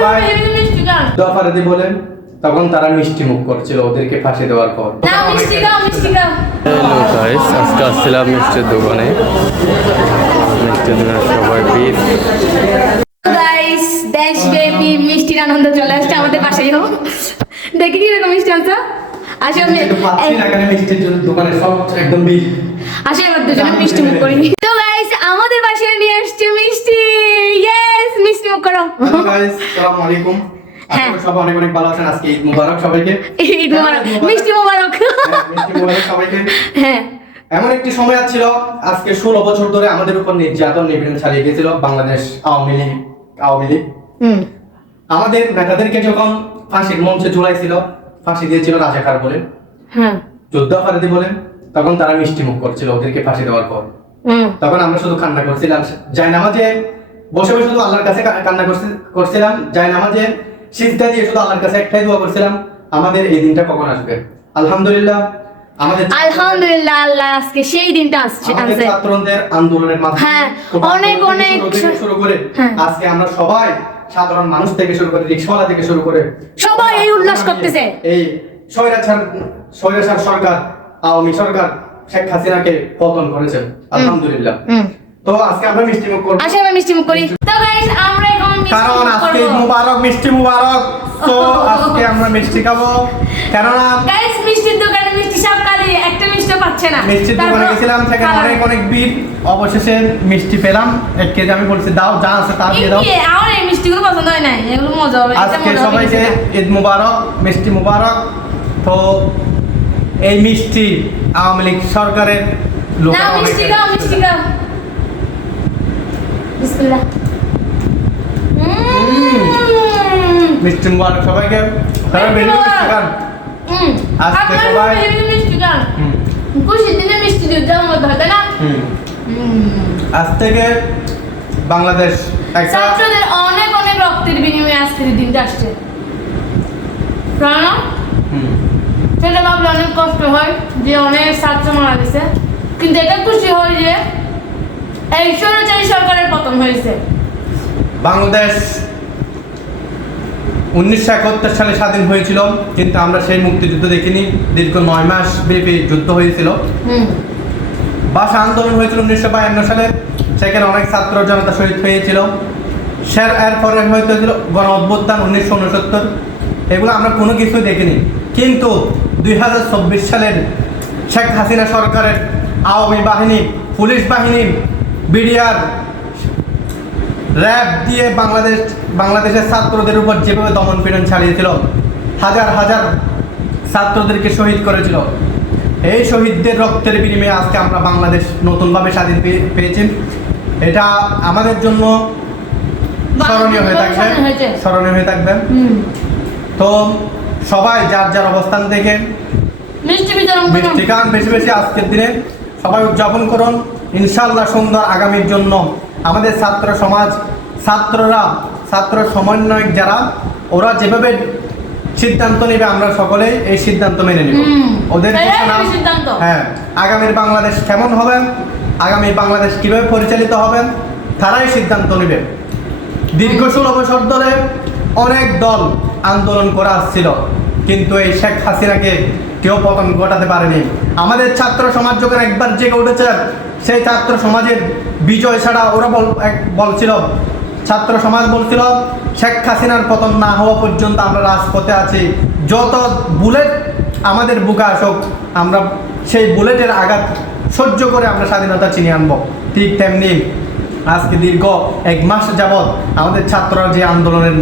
সবাই দফারেদি বলেন, তখন তারা মিষ্টি মুখ করছিল ওদেরকে ফাঁসি দেওয়ার পর। হ্যালো গাইস, আজকে আসছিলাম মিষ্টির দোকানে। মিষ্টির দোকানে সবাই ভিড়। গাইস, দেশব্যাপী মিষ্টির আনন্দ চলে আসছে আমাদের পাশেই। দেখি কি রকম মিষ্টি আছে। আসলে আমি মিষ্টির দোকানে সব একদম ভিড়। আসলে এবার দুজনে মিষ্টি মুখ করি। তো গাইস, আমাদের পাশে নিয়ে আসছে মিষ্টি। ইয়েস, মিষ্টি মুখ করো। হ্যালো গাইস, আসসালামু আলাইকুম। আপনারা সবাই অনেক অনেক ভালো আছেন। আজকে ঈদ মুবারক সবাইকে। ঈদ মুবারক, মিষ্টি মুবারক। মিষ্টি মুবারক সবাইকে। হ্যাঁ, এমন একটি সময় ছিল, আজকে 16 বছর ধরে আমাদের উপর নির্যাতন নিপীড়ন চালিয়ে গিয়েছিল বাংলাদেশ আওয়ামী লীগ। আমাদের নেতাদেরকে যখন ফাঁসির মঞ্চে ঝুলাইছিল, ফাঁসি দিয়েছিল রাজাকার বলে, হ্যাঁ, যোদ্ধাফারেদি বলেন, তখন তারা মিষ্টি মুখ করছিল ওদেরকে ফাঁসি দেওয়ার পর। তখন আমরা শুধু কান্না করছিলাম, জায়নামাজে বসে বসে শুধু আল্লাহর কাছে কান্না করছিলাম, জায়নামাজে সিজদা দিয়ে শুধু আল্লাহর কাছে একটাই দোয়া করছিলাম, আমাদের এই দিনটা কখন আসবে। আলহামদুলিল্লাহ আল্লাহ আজকে সেই দিনটা আসছে। ছাত্রদের আন্দোলনের মাধ্যমে হ্যাঁ, অনেক শুরু করে আজকে আমরা সবাই সাধারণ মানুষ থেকে শুরু করে রিকশাওয়ালা থেকে শুরু করে সবাই এই উল্লাস করতেছে। এই স্বৈরাচার সরকার, আওয়ামী সরকার শেখ হাসিনাকে পতন করেছেন আলহামদুলিল্লাহ। তো আজকে আমরা মিষ্টি মুখ করব। আসলে আমরা মিষ্টি মুখ করি। তো গাইস, আমরা এখন কারণ আজকে ঈদ মুবারক, মিষ্টি মুবারক। তো আজকে আমরা মিষ্টি খাবো, কেননা গাইস মিষ্টির দোকানে মিষ্টি সব খালি, একটা মিষ্টি পাচ্ছে না। মিষ্টির দোকানে গেছিলাম, সেখানে অনেক ভিড়, অবশেষে মিষ্টি পেলাম 1 কেজি। আমি বলছি দাও, যা আছে তা দিয়ে দাও। আমার এই মিষ্টিগুলো পছন্দ হয় না, এগুলো মজা হবে। আজকে সবাইকে ঈদ মুবারক, মিষ্টি মুবারক। তো এই মিষ্টি আওয়ামী লীগ সরকারের না, মিষ্টি খাও, মিষ্টি খাও। বিসমিল্লাহ। মিষ্টি মুবারক সবাইকে। সবাই বেশি মিষ্টি খান। আজকে সবাই মিষ্টি খান। খুশির দিনে মিষ্টি দিয়ে দাও মত হয় না। আজ থেকে বাংলাদেশ একটা ছাত্রদের অনেক অনেক রক্তের বিনিময়ে আজকের এই দিনটা আসছে। প্রাণ সেটা ভাবলে অনেক কষ্ট হয় যে অনেক ছাত্র মারা গেছে, কিন্তু এটা খুশি হয় যে এই স্বৈরাচারী সরকারের পতন হয়েছে। বাংলাদেশ 1971 সালে স্বাধীন হয়েছিল, কিন্তু আমরা সেই মুক্তিযুদ্ধ দেখিনি। দীর্ঘ 9 মাস ব্যাপী যুদ্ধ হয়েছিল, ভাষা আন্দোলন হয়েছিল 1952 সালে। সেখানে অনেক ছাত্র জনতা শহীদ হয়েছিল। এরপরে হয়েছিল গণ অভ্যুত্থান 1969। এগুলো আমরা কোনো কিছু দেখিনি, কিন্তু 2024 সালের শেখ হাসিনা সরকারের আওয়ামী বাহিনী, পুলিশ বাহিনী, বিডিআর, র্যাব দিয়ে বাংলাদেশের ছাত্রদের উপর যেভাবে দমন পীড়ন চালিয়েছিল, হাজার হাজার ছাত্রদেরকে শহীদ করেছিল। এই শহীদদের রক্তের বিনিময়ে আজকে আমরা বাংলাদেশ নতুনভাবে স্বাধীন পেয়েছি। এটা আমাদের জন্য স্মরণীয় হয়ে থাকবে। তো সবাই যার যার অবস্থান থেকে মিষ্টি খান বেশি বেশি। আজকের দিনে সবাই উদযাপন করুন ইনশাআল্লাহ সুন্দর আগামীর জন্য। আমাদের ছাত্র সমাজ, ছাত্র সমন্বয়ক যারা, ওরা যেভাবে সিদ্ধান্ত নেবে আমরা সকলেই এই সিদ্ধান্ত মেনে নিব। ওদের হ্যাঁ, আগামীর বাংলাদেশ কেমন হবে, আগামী বাংলাদেশ কিভাবে পরিচালিত হবে, তারাই সিদ্ধান্ত নেবে। দীর্ঘ 16 বছর ধরে অনেক দল আন্দোলন করে আসছিল, কিন্তু এই শেখ হাসিনাকে কেউ পতন ঘটাতে পারেনি। আমাদের ছাত্র সমাজ যখন একবার জেগে উঠেছে, সেই ছাত্র সমাজের বিজয় ছাড়া ওরা বলছিল, ছাত্র সমাজ বলছিল শেখ হাসিনার পতন না হওয়া পর্যন্ত আমরা রাজপথে আছি। যত বুলেট আমাদের বুকে আসুক, আমরা সেই বুলেটের আঘাত সহ্য করে আমরা স্বাধীনতা ছিনিয়ে আনবো। ঠিক তেমনি আজকে দীর্ঘ 1 মাস যাবৎ আমাদের ছাত্ররা যে আন্দোলনের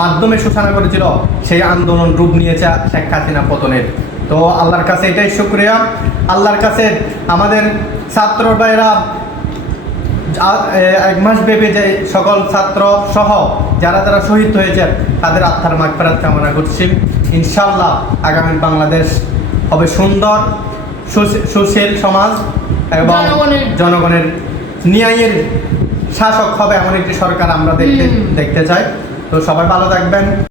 মাধ্যমে সূচনা করেছিল, সেই আন্দোলন রূপ নিয়েছে শেখ হাসিনা পতনের। তো আল্লাহর কাছে এটাই শুকরিয়া, আল্লাহর কাছে আমাদের ছাত্র ভাইরা 1 মাস ব্যাপী যে সকল ছাত্র সহ যারা যারা শহীদ হয়েছে তাদের আত্মার মাগফিরাত কামনা করছি। ইনশাআল্লাহ আগামী বাংলাদেশ হবে সুন্দর সুশীল সমাজ এবং জনগণের ন্যায়ের শাসক হবে এমন একটি সরকার আমরা দেখতে চাই। তো সবাই ভালো থাকবেন।